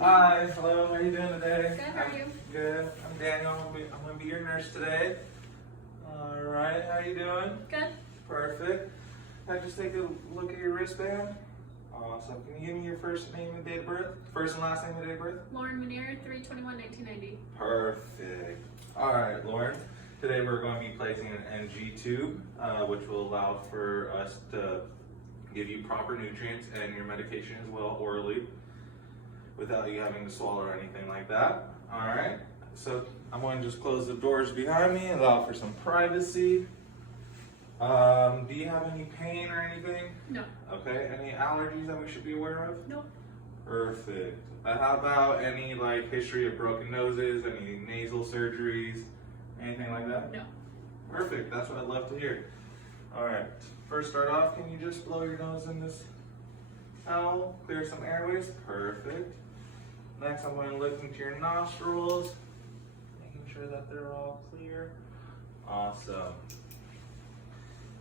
Hi, hello, how are you doing today? Good, how are you? Good. I'm Daniel. I'm gonna be your nurse today. Alright, how you doing? Good. Perfect. Can I just take a look at your wristband? Awesome. Can you give me your first name and date of birth? First and last name and date of birth? Lauren Manier, 3/21/1990. Perfect. Alright, Lauren. Today we're going to be placing an NG tube, which will allow for us to give you proper nutrients and your medication as well orally, without you having to swallow or anything like that. All right, so I'm going to just close the doors behind me, allow for some privacy. Do you have any pain or anything? No. Okay, any allergies that we should be aware of? Nope. Perfect. How about any history of broken noses, any nasal surgeries, anything like that? No. Perfect, that's what I'd love to hear. All right, first start off, can you just blow your nose in this towel, clear some airways? Perfect. Next, I'm going to look into your nostrils, making sure that they're all clear. Awesome.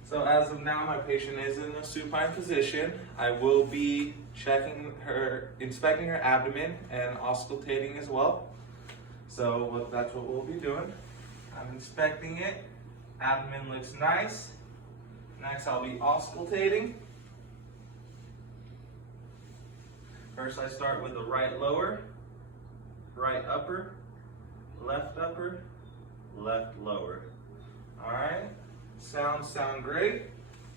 So as of now, my patient is in a supine position. I will be inspecting her abdomen and auscultating as well. So that's what we'll be doing. I'm inspecting it. Abdomen looks nice. Next, I'll be auscultating. First, I start with the right lower, right upper, left lower. All right, sound great.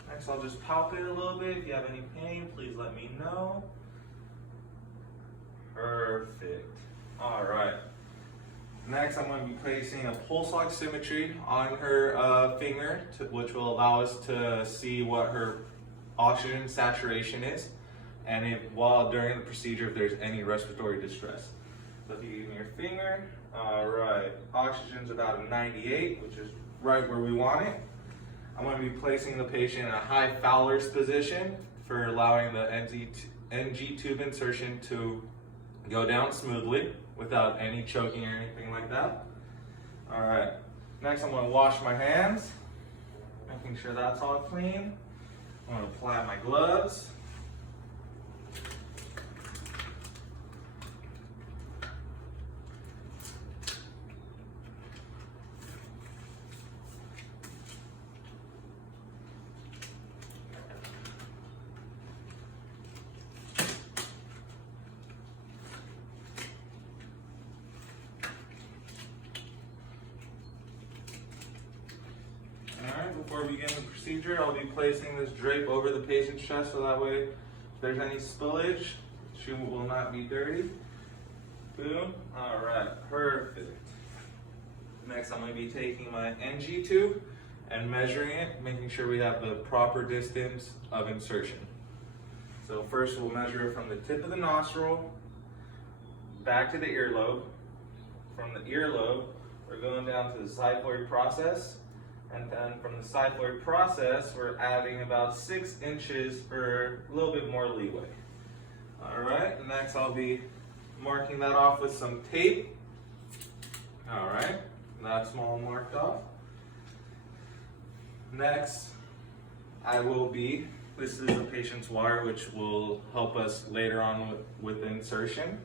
Next, I'll just palpate a little bit. If you have any pain, please let me know. Perfect. All right. Next, I'm going to be placing a pulse oximetry on her finger, which will allow us to see what her oxygen saturation is, and during the procedure, if there's any respiratory distress. So if you give me your finger, all right, oxygen's about a 98, which is right where we want it. I'm going to be placing the patient in a high Fowler's position for allowing the NG tube insertion to go down smoothly without any choking or anything like that. All right, next I'm going to wash my hands, making sure that's all clean. I'm going to apply my gloves. Before we begin the procedure, I'll be placing this drape over the patient's chest so that way if there's any spillage, she will not be dirty. Boom. All right, perfect. Next, I'm going to be taking my NG tube and measuring it, making sure we have the proper distance of insertion. So first we'll measure it from the tip of the nostril back to the earlobe. From the earlobe, we're going down to the xiphoid process. And then from the xiphoid process, we're adding about 6 inches for a little bit more leeway. All right, next I'll be marking that off with some tape. All right, that's all marked off. Next, this is the patient's wire, which will help us later on with the insertion.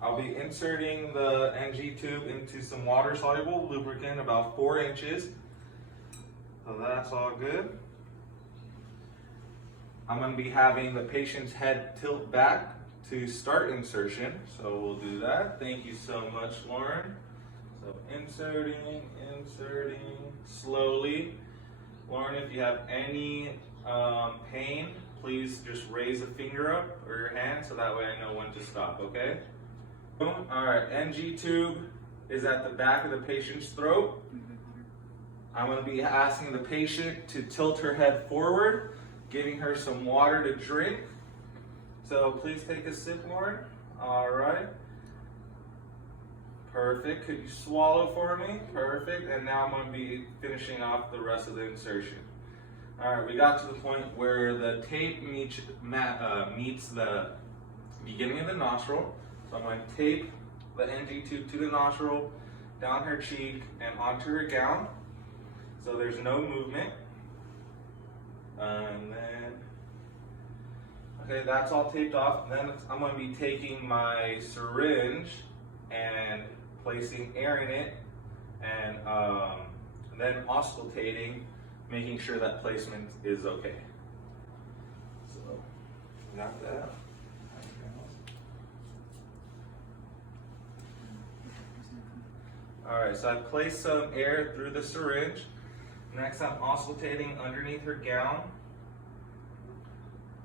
I'll be inserting the NG tube into some water-soluble lubricant, about 4 inches. So that's all good. I'm going to be having the patient's head tilt back to start insertion. So we'll do that. Thank you so much, Lauren. So inserting slowly. Lauren, if you have any pain, please just raise a finger up or your hand so that way I know when to stop, okay? All right, NG tube is at the back of the patient's throat. I'm going to be asking the patient to tilt her head forward, giving her some water to drink. So please take a sip, Lauren. All right. Perfect. Could you swallow for me? Perfect. And now I'm going to be finishing off the rest of the insertion. All right, we got to the point where the tape meets the beginning of the nostril. So I'm going to tape the NG tube to the nostril, down her cheek, and onto her gown. So there's no movement. And then Okay, that's all taped off. Then I'm going to be taking my syringe and placing air in it, and then auscultating, making sure that placement is okay. So, got that. All right, so I placed some air through the syringe. Next, I'm auscultating underneath her gown.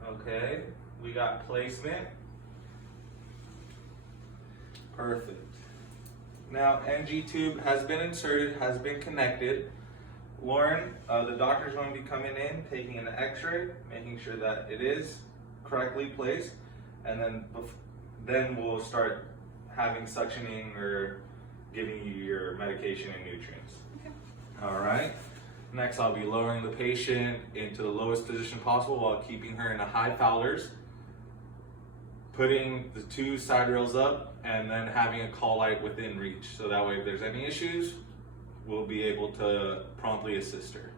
Okay, we got placement. Perfect. Now, NG tube has been inserted, has been connected. Lauren, the doctor's going to be coming in, taking an x-ray, making sure that it is correctly placed, and then we'll start having suctioning or giving you your medication and nutrients. Okay. All right. Next, I'll be lowering the patient into the lowest position possible while keeping her in a high Fowler's, putting the 2 side rails up, and then having a call light within reach. So that way, if there's any issues, we'll be able to promptly assist her.